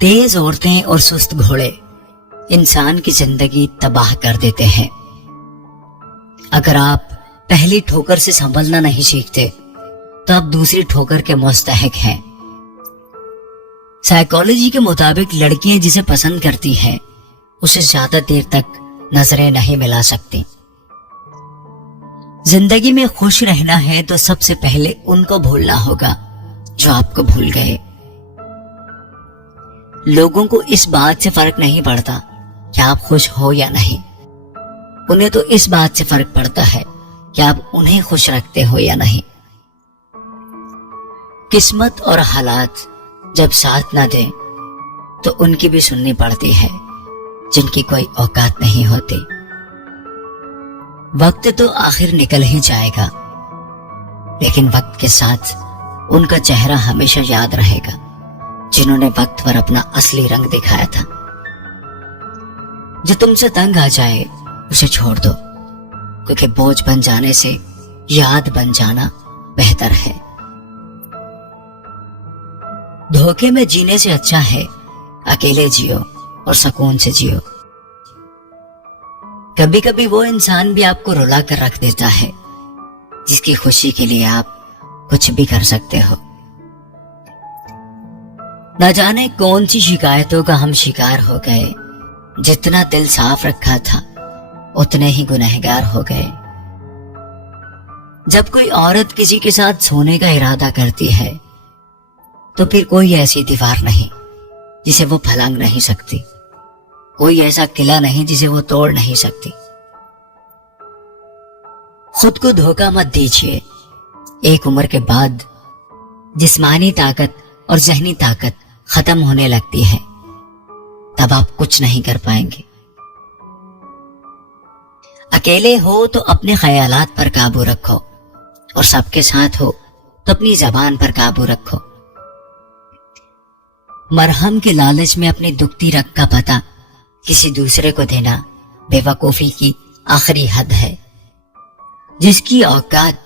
तेज औरतें और सुस्त घोड़े इंसान की जिंदगी तबाह कर देते हैं। अगर आप पहली ठोकर से संभलना नहीं सीखते तो आप दूसरी ठोकर के मुस्तहिक हैं। साइकोलॉजी के मुताबिक लड़कियां जिसे पसंद करती हैं उसे ज्यादा देर तक नजरें नहीं मिला सकती। जिंदगी में खुश रहना है तो सबसे पहले उनको भूलना होगा जो आपको भूल गए। लोगों को इस बात से फर्क नहीं पड़ता कि आप खुश हो या नहीं, उन्हें तो इस बात से फर्क पड़ता है कि आप उन्हें खुश रखते हो या नहीं। किस्मत और हालात जब साथ ना दें तो उनकी भी सुननी पड़ती है जिनकी कोई औकात नहीं होती। वक्त तो आखिर निकल ही जाएगा, लेकिन वक्त के साथ उनका चेहरा हमेशा याद रहेगा जिन्होंने वक्त पर अपना असली रंग दिखाया था। जो तुमसे तंग आ जाए उसे छोड़ दो, क्योंकि बोझ बन जाने से याद बन जाना बेहतर है। धोखे में जीने से अच्छा है अकेले जियो और सुकून से जियो। कभी कभी वो इंसान भी आपको रुला कर रख देता है जिसकी खुशी के लिए आप कुछ भी कर सकते हो। न जाने कौन सी शिकायतों का हम शिकार हो गए। जितना दिल साफ रखा था उतने ही गुनहगार हो गए। जब कोई औरत किसी के साथ सोने का इरादा करती है तो फिर कोई ऐसी दीवार नहीं जिसे वो फलांग नहीं सकती, कोई ऐसा किला नहीं जिसे वो तोड़ नहीं सकती। खुद को धोखा मत दीजिए। एक उम्र के बाद जिस्मानी ताकत और ज़हनी ताकत खत्म होने लगती है, तब आप कुछ नहीं कर पाएंगे। अकेले हो तो अपने ख्यालात पर काबू रखो और सबके साथ हो तो अपनी जबान पर काबू रखो। मरहम के लालच में अपनी दुखती रग का पता किसी दूसरे को देना बेवकूफी की आखिरी हद है। जिसकी औकात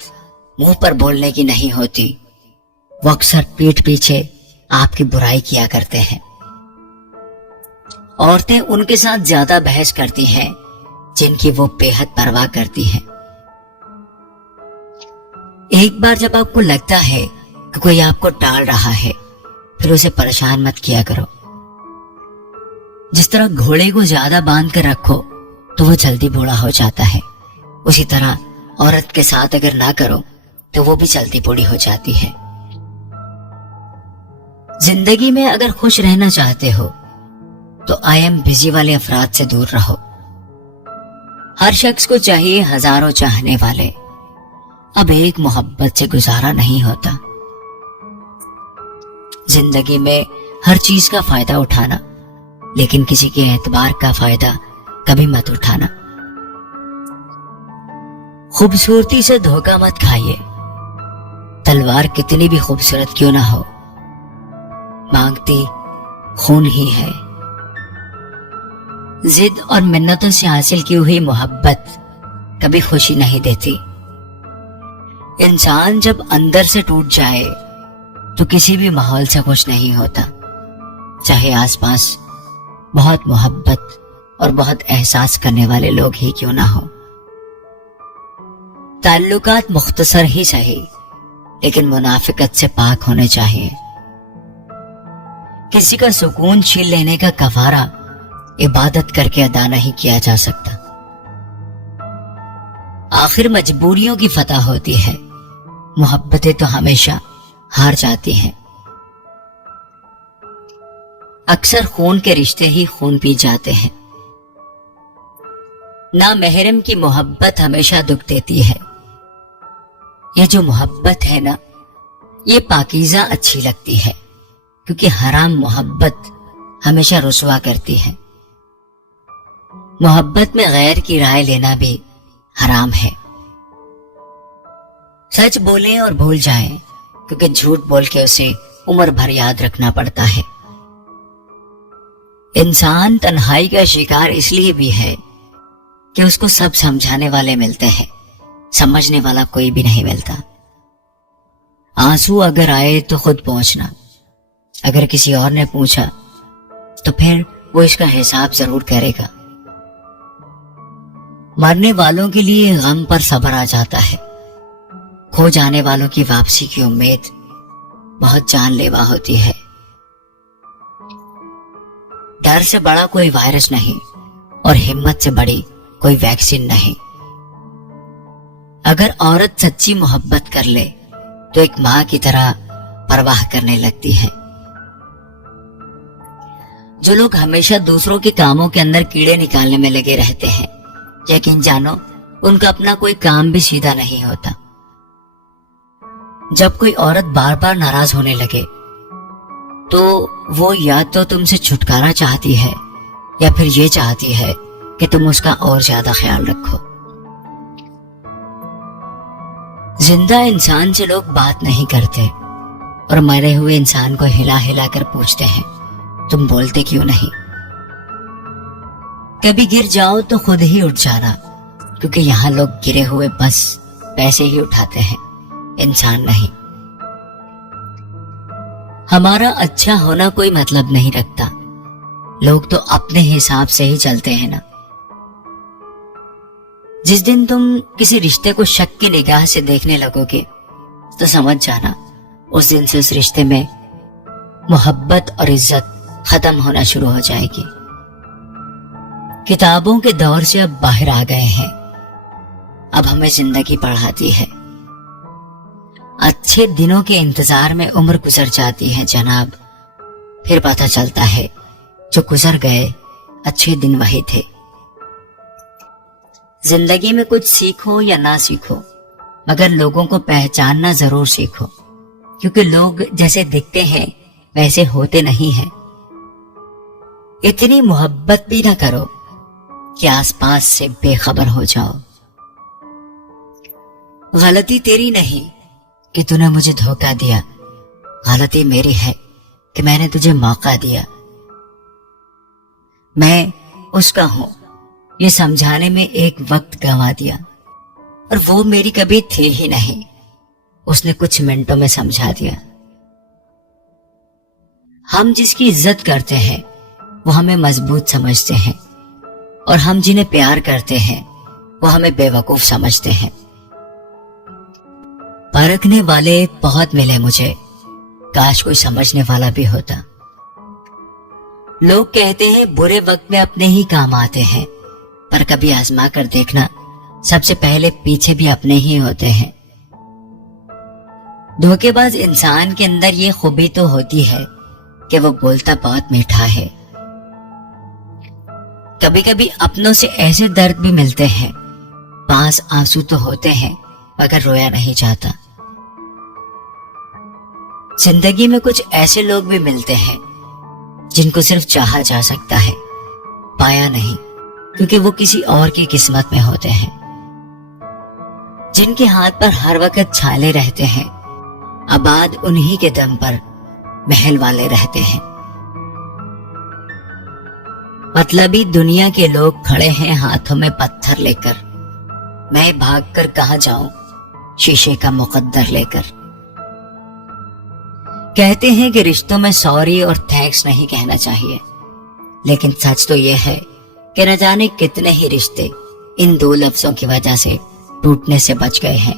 मुंह पर बोलने की नहीं होती वो अक्सर पीठ पीछे आपकी बुराई किया करते हैं। औरतें उनके साथ ज्यादा बहस करती हैं जिनकी वो बेहद परवाह करती हैं। एक बार जब आपको लगता है कि कोई आपको टाल रहा है, फिर उसे परेशान मत किया करो। जिस तरह घोड़े को ज्यादा बांध कर रखो तो वो जल्दी बूढ़ा हो जाता है, उसी तरह औरत के साथ अगर ना करो तो वो भी जल्दी बूढ़ी हो जाती है। जिंदगी में अगर खुश रहना चाहते हो तो आई एम बिजी वाले अफराद से दूर रहो। हर शख्स को चाहिए हजारों चाहने वाले, अब एक मोहब्बत से गुजारा नहीं होता। जिंदगी में हर चीज का फायदा उठाना, लेकिन किसी के एतबार का फायदा कभी मत उठाना। खूबसूरती से धोखा मत खाइए, तलवार कितनी भी खूबसूरत क्यों ना हो, मांगती खून ही है। जिद और मिन्नतों से हासिल की हुई मोहब्बत कभी खुशी नहीं देती। इंसान जब अंदर से टूट जाए तो किसी भी माहौल से खुश नहीं होता, चाहे आसपास बहुत मोहब्बत और बहुत एहसास करने वाले लोग ही क्यों ना हो। ताल्लुकात मुख्तसर ही सही, लेकिन मुनाफिकत से पाक होने चाहिए। किसी का सुकून छीन लेने का कफारा इबादत करके अदा नहीं किया जा सकता। आखिर मजबूरियों की फतह होती है, मोहब्बतें तो हमेशा हार जाती हैं। अक्सर खून के रिश्ते ही खून पी जाते हैं। ना महरम की मोहब्बत हमेशा दुख देती है। ये जो मोहब्बत है ना, ये पाकीज़ा अच्छी लगती है, क्योंकि हराम मोहब्बत हमेशा रुसवा करती है। मोहब्बत में गैर की राय लेना भी हराम है। सच बोलें और भूल जाएं, क्योंकि झूठ बोल के उसे उम्र भर याद रखना पड़ता है। इंसान तन्हाई का शिकार इसलिए भी है कि उसको सब समझाने वाले मिलते हैं, समझने वाला कोई भी नहीं मिलता। आंसू अगर आए तो खुद पहुंचना, अगर किसी और ने पूछा तो फिर वो इसका हिसाब जरूर करेगा। मरने वालों के लिए गम पर सब्र आ जाता है। खो जाने वालों की वापसी की उम्मीद बहुत जानलेवा होती है। डर से बड़ा कोई वायरस नहीं और हिम्मत से बड़ी कोई वैक्सीन नहीं। अगर औरत सच्ची मोहब्बत कर ले तो एक मां की तरह परवाह करने लगती है। जो लोग हमेशा दूसरों के कामों के अंदर कीड़े निकालने में लगे रहते हैं, यकीन जानो उनका अपना कोई काम भी सीधा नहीं होता। जब कोई औरत बार बार नाराज होने लगे तो वो या तो तुमसे छुटकारा चाहती है या फिर ये चाहती है कि तुम उसका और ज्यादा ख्याल रखो। जिंदा इंसान से लोग बात नहीं करते और मरे हुए इंसान को हिला हिला कर पूछते हैं, तुम बोलते क्यों नहीं? कभी गिर जाओ तो खुद ही उठ जाना, क्योंकि यहाँ लोग गिरे हुए बस पैसे ही उठाते हैं, इंसान नहीं। हमारा अच्छा होना कोई मतलब नहीं रखता। लोग तो अपने हिसाब से ही चलते हैं ना। जिस दिन तुम किसी रिश्ते को शक की निगाह से देखने लगोगे तो समझ जाना उस दिन से उस रिश्ते में मोहब्बत और इज्जत खत्म होना शुरू हो जाएगी। किताबों के दौर से अब बाहर आ गए हैं। अब हमें जिंदगी पढ़ाती है। अच्छे दिनों के इंतजार में उम्र गुजर जाती है जनाब। फिर पता चलता है जो गुजर गए अच्छे दिन वही थे। जिंदगी में कुछ सीखो या ना सीखो, मगर लोगों को पहचानना जरूर सीखो, क्योंकि लोग जैसे दिखते हैं वैसे होते नहीं हैं। इतनी मोहब्बत भी ना करो कि आसपास से बेखबर हो जाओ। गलती तेरी नहीं कि तूने मुझे धोखा दिया, गलती मेरी है कि मैंने तुझे मौका दिया। मैं उसका हूं ये समझाने में एक वक्त गंवा दिया, और वो मेरी कभी थी ही नहीं, उसने कुछ मिनटों में समझा दिया। हम जिसकी इज्जत करते हैं वो हमें मजबूत समझते हैं, और हम जिन्हें प्यार करते हैं वो हमें बेवकूफ समझते हैं। परखने वाले बहुत मिले मुझे, काश कोई समझने वाला भी होता। लोग कहते हैं बुरे वक्त में अपने ही काम आते हैं, पर कभी आजमा कर देखना, सबसे पहले पीछे भी अपने ही होते हैं। धोखेबाज इंसान के अंदर ये खूबी तो होती है कि वो बोलता बहुत मीठा है। कभी कभी अपनों से ऐसे दर्द भी मिलते हैं, पास आंसू तो होते हैं मगर रोया नहीं जाता। जिंदगी में कुछ ऐसे लोग भी मिलते हैं जिनको सिर्फ चाहा जा सकता है, पाया नहीं, क्योंकि वो किसी और की किस्मत में होते हैं। जिनके हाथ पर हर वक्त छाले रहते हैं, आबाद उन्हीं के दम पर महल वाले रहते हैं। मतलबी दुनिया के लोग खड़े हैं हाथों में पत्थर लेकर, मैं भागकर कहां जाऊं शीशे का मुकद्दर लेकर। कहते हैं कि रिश्तों में सॉरी और थैंक्स नहीं कहना चाहिए, लेकिन सच तो यह है कि न जाने कितने ही रिश्ते इन दो लफ्जों की वजह से टूटने से बच गए हैं।